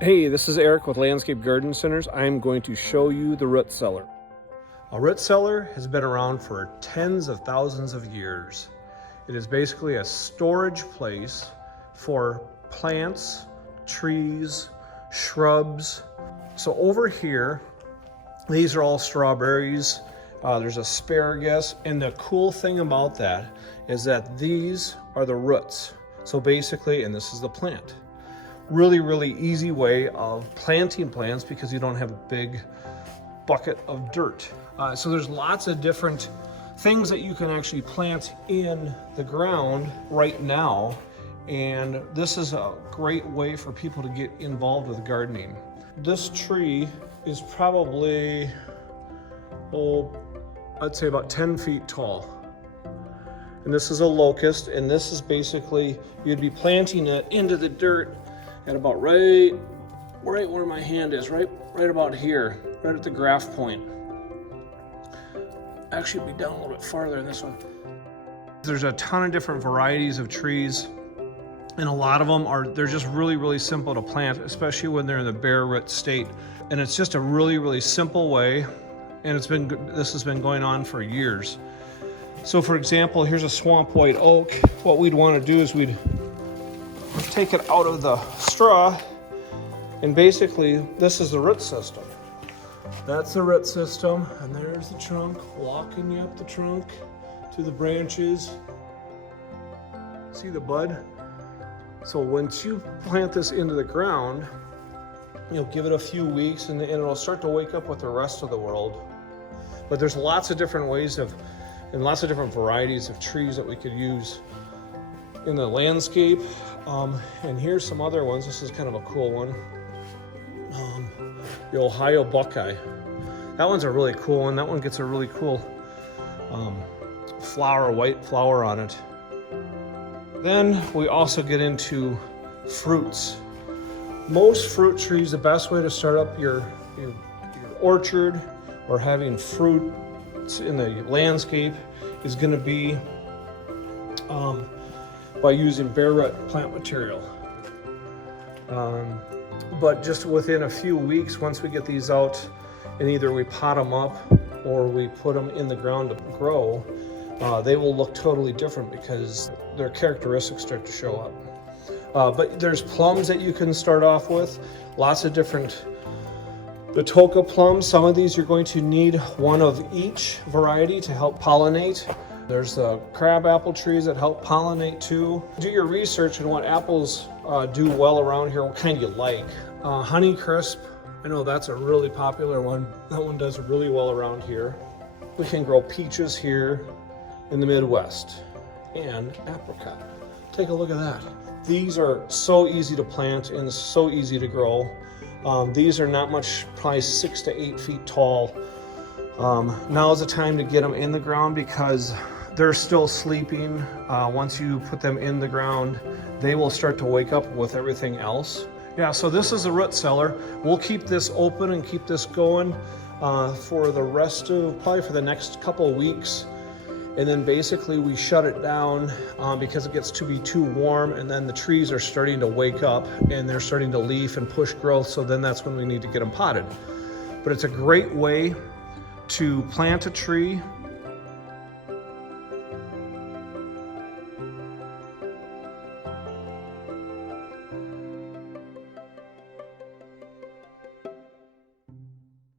Hey, this is Erik with Landscape Garden Centers. I'm going to show you the root cellar. A root cellar has been around for tens of thousands of years. It is basically a storage place for plants, trees, shrubs. So over here, these are all strawberries. There's asparagus, and the cool thing about that is that these are the roots. So basically, and this is the plant. Really easy way of planting plants because you don't have a big bucket of dirt. So there's lots of different things that you can actually plant in the ground right now. And this is a great way for people to get involved with gardening. This tree is probably, I'd say about 10 feet tall. And this is a locust, and this is basically, you'd be planting it into the dirt at about right where my hand is, right about here, right at the graft point. Actually, it'd be down a little bit farther in this one. There's a ton of different varieties of trees, and a lot of them they're just really simple to plant, especially when they're in the bare root state. And it's just a really simple way, and this has been going on for years. So for example, here's a swamp white oak. What we'd want to do is we'd take it out of the straw, and basically this is the root system. That's the root system, and there's the trunk, walking you up the trunk to the branches. See the bud? So once you plant this into the ground, you'll give it a few weeks and it'll start to wake up with the rest of the world. But there's lots of different ways and lots of different varieties of trees that we could use in the landscape. And here's some other ones. This is kind of a cool one. The Ohio buckeye. That one's a really cool one. That one gets a really cool white flower on it. Then we also get into fruits. Most fruit trees, the best way to start up your orchard or having fruit in the landscape is going to be by using bare root plant material. But just within a few weeks, once we get these out and either we pot them up or we put them in the ground to grow, they will look totally different because their characteristics start to show up. But there's plums that you can start off with, lots of different Dakota plums. Some of these you're going to need one of each variety to help pollinate. There's the crab apple trees that help pollinate too. Do your research on what apples do well around here, what kind you like. Honeycrisp, I know that's a really popular one. That one does really well around here. We can grow peaches here in the Midwest and apricot. Take a look at that. These are so easy to plant and so easy to grow. These are not much, probably 6 to 8 feet tall. Now is the time to get them in the ground because they're still sleeping. Once you put them in the ground, they will start to wake up with everything else. Yeah, so this is a root cellar. We'll keep this open and keep this going for the rest of, probably for the next couple of weeks. And then basically we shut it down because it gets to be too warm, and then the trees are starting to wake up and they're starting to leaf and push growth. So then that's when we need to get them potted. But it's a great way to plant a tree